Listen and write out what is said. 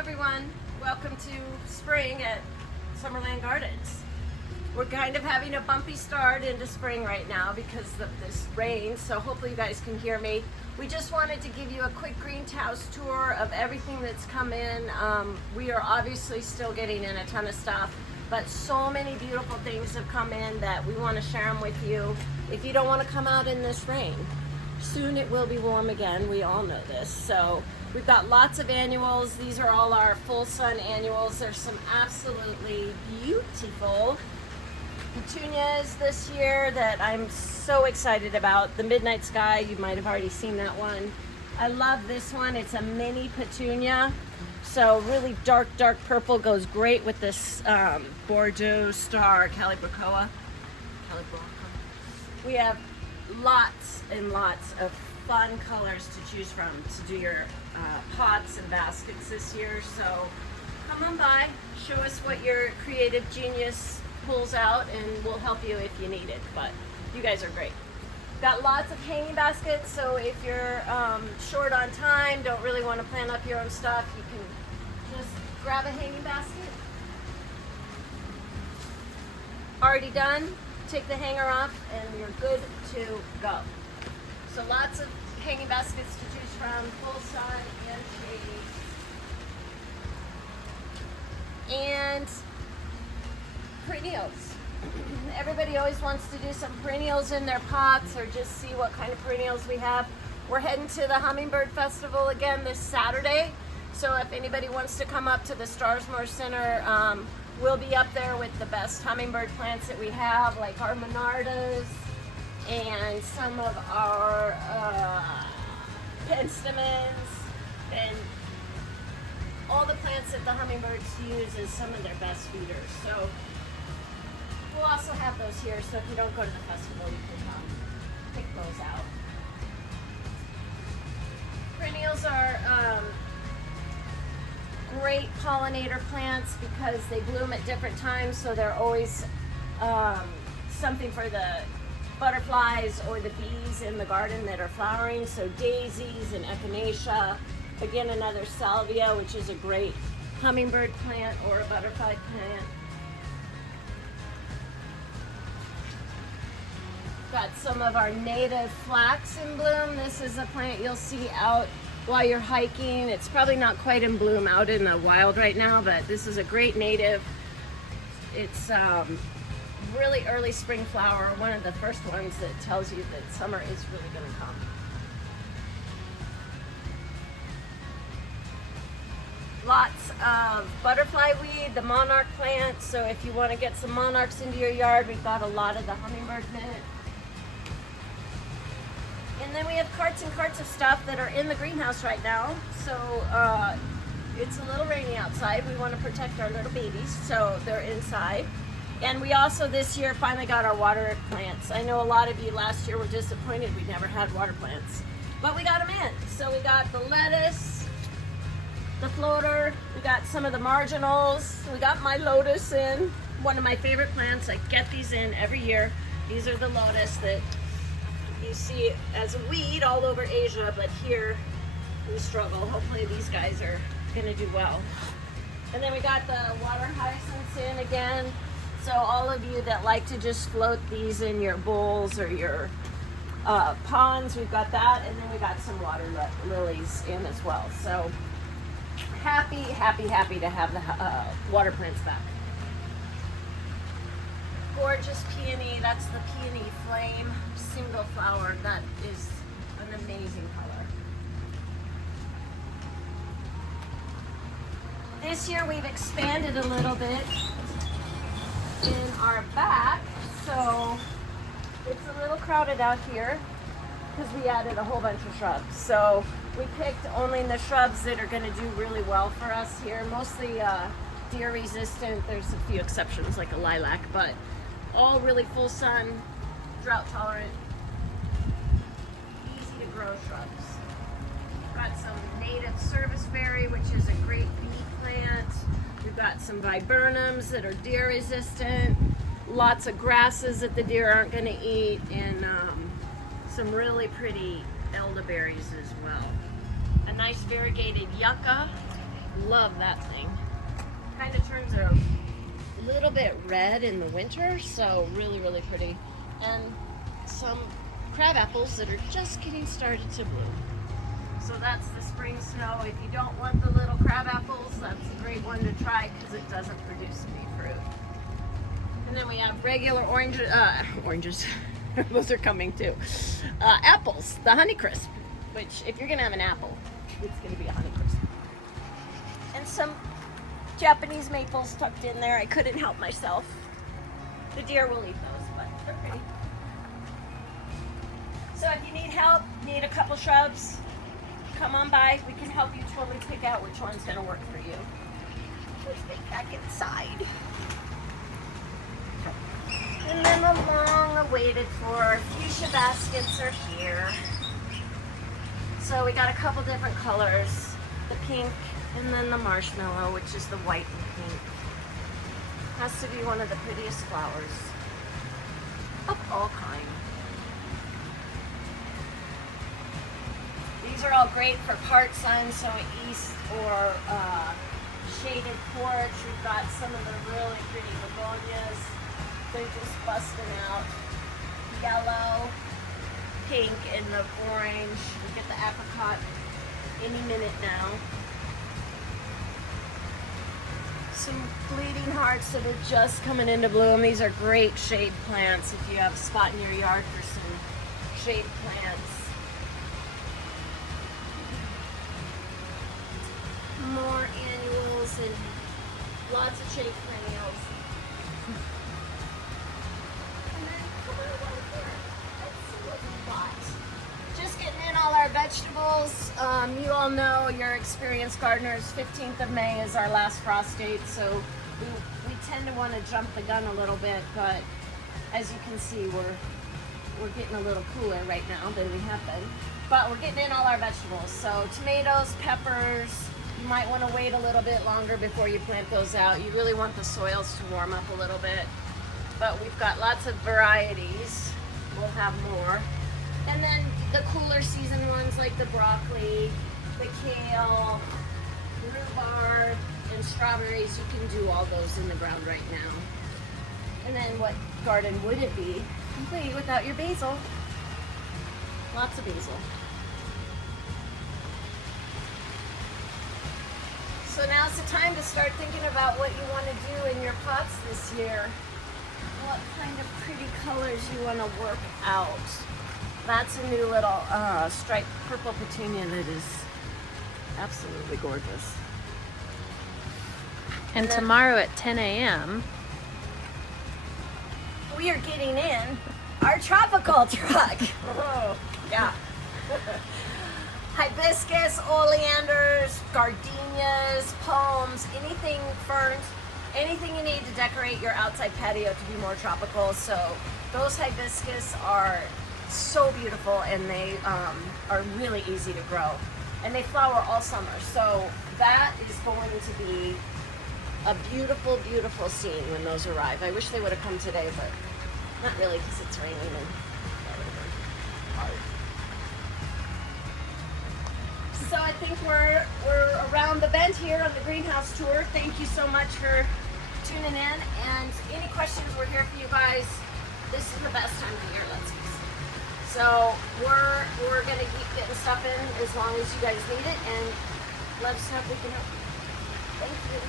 everyone, welcome to spring at Summerland Gardens. We're kind of having a bumpy start into spring right now because of this rain, so hopefully you guys can hear me. We just wanted to give you a quick greenhouse tour of everything that's come in. We are obviously still getting in a ton of stuff, but so many beautiful things have come in that we want to share them with you. If you don't want to come out in this rain, soon it will be warm again, we all know this. So we've got lots of annuals. These are all our full sun annuals. There's some absolutely beautiful petunias this year that I'm so excited about. The Midnight Sky, you might have already seen that one. I love this one. It's a mini petunia. So really dark purple goes great with this Bordeaux Star Calibrachoa. We have lots and lots of fun colors to choose from to do your pots and baskets this year. So come on by, show us what your creative genius pulls out, and we'll help you if you need it. But you guys are great. Got lots of hanging baskets, so if you're short on time, don't really want to plant up your own stuff, you can just grab a hanging basket. Already done, take the hanger off and you're good to go. So lots of hanging baskets to choose from, full sun and shade. And perennials. Everybody always wants to do some perennials in their pots or just see what kind of perennials we have. We're heading to the Hummingbird Festival again this Saturday. So if anybody wants to come up to the Starsmore Center, we'll be up there with the best hummingbird plants that we have, like our Monardas and some of our penstemons and all the plants that the hummingbirds use as some of their best feeders. So we'll also have those here, so if you don't go to the festival, you can pick those out. Perennials are great pollinator plants because they bloom at different times, so they're always something for the butterflies or the bees in the garden that are flowering. So daisies and echinacea, again another salvia, which is a great hummingbird plant or a butterfly plant. Got some of our native flax in bloom. This is a plant you'll see out while you're hiking. It's probably not quite in bloom out in the wild right now, but this is a great native. It's really early spring flower, one of the first ones that tells you that summer is really going to come. Lots of butterfly weed, the monarch plant. So if you want to get some monarchs into your yard, we've got a lot of the hummingbird mint. And then we have carts and carts of stuff that are in the greenhouse right now. So it's a little rainy outside. We want to protect our little babies, so they're inside. And we also this year finally got our water plants. I know a lot of you last year were disappointed we never had water plants, but we got them in. So we got the lettuce, the floater, we got some of the marginals, we got my lotus in, one of my favorite plants. I get these in every year. These are the lotus that you see as a weed all over Asia, but here we struggle. Hopefully these guys are gonna do well. And then we got the water hyacinths in again. So all of you that like to just float these in your bowls or your ponds, we've got that. And then we got some water lilies in as well. So happy to have the water plants back. Gorgeous peony, that's the peony flame single flower. That is an amazing color. This year we've expanded a little bit in our back, so it's a little crowded out here because we added a whole bunch of shrubs. So we picked only the shrubs that are going to do really well for us here, mostly deer resistant. There's a few exceptions like a lilac, but all really full sun, drought tolerant, easy to grow shrubs. Got some native serviceberry, which is a great bee plant. We've got some viburnums that are deer resistant, lots of grasses that the deer aren't going to eat, and some really pretty elderberries as well. A nice variegated yucca Love that thing. Kind of turns a little bit red in the winter, so really, really pretty. And some crab apples that are just getting started to bloom. So that's the spring snow. If you don't want the little crab apples, that's a great one to try because it doesn't produce any fruit. And then we have regular oranges. Those are coming too. Apples, the Honeycrisp, which if you're gonna have an apple, it's gonna be a Honeycrisp. And some Japanese maples tucked in there. I couldn't help myself. The deer will eat those, but they're pretty. So if you need help, need a couple shrubs, come on by. We can help you totally pick out which one's gonna work for you. Let's get back inside. And then the long awaited for fuchsia baskets are here. So we got a couple different colors. The pink and then the marshmallow, which is the white and pink. Has to be one of the prettiest flowers of all kind. These are all great for part sun, so east or shaded porch. We've got some of the really pretty begonias. They're just busting out. Yellow, pink, and the orange. We get the apricot any minute now. Some bleeding hearts that are just coming into bloom. These are great shade plants if you have a spot in your yard for some shade plants. More annuals and lots of shade perennials. And then come on over here. Let's see what we got. Just getting in all our vegetables. You all know, your experienced gardeners, 15th of May is our last frost date, so we tend to want to jump the gun a little bit, but as you can see, we're getting a little cooler right now than we have been. But we're getting in all our vegetables. So tomatoes, peppers, you might want to wait a little bit longer before you plant those out. You really want the soils to warm up a little bit. But we've got lots of varieties. We'll have more. And then the cooler season ones like the broccoli, the kale, rhubarb, and strawberries. You can do all those in the ground right now. And then what garden would it be complete without your basil? Lots of basil. So now's the time to start thinking about what you want to do in your pots this year. What kind of pretty colors you want to work out. That's a new little striped purple petunia that is absolutely gorgeous. And tomorrow at 10 a.m. we are getting in our tropical truck. Oh, yeah. Hibiscus, oleanders, gardenias, palms, anything ferns, anything you need to decorate your outside patio to be more tropical. So those hibiscus are so beautiful, and they are really easy to grow, and they flower all summer. So that is going to be a beautiful, beautiful scene when those arrive. I wish they would have come today, but not really, because it's raining and that would have been hard. So I think we're around the bend here on the greenhouse tour. Thank you so much for tuning in, and any questions, we're here for you guys. This is the best time of the year, let's face it. So we're gonna keep getting stuff in as long as you guys need it, and let us know if we can help you. Thank you.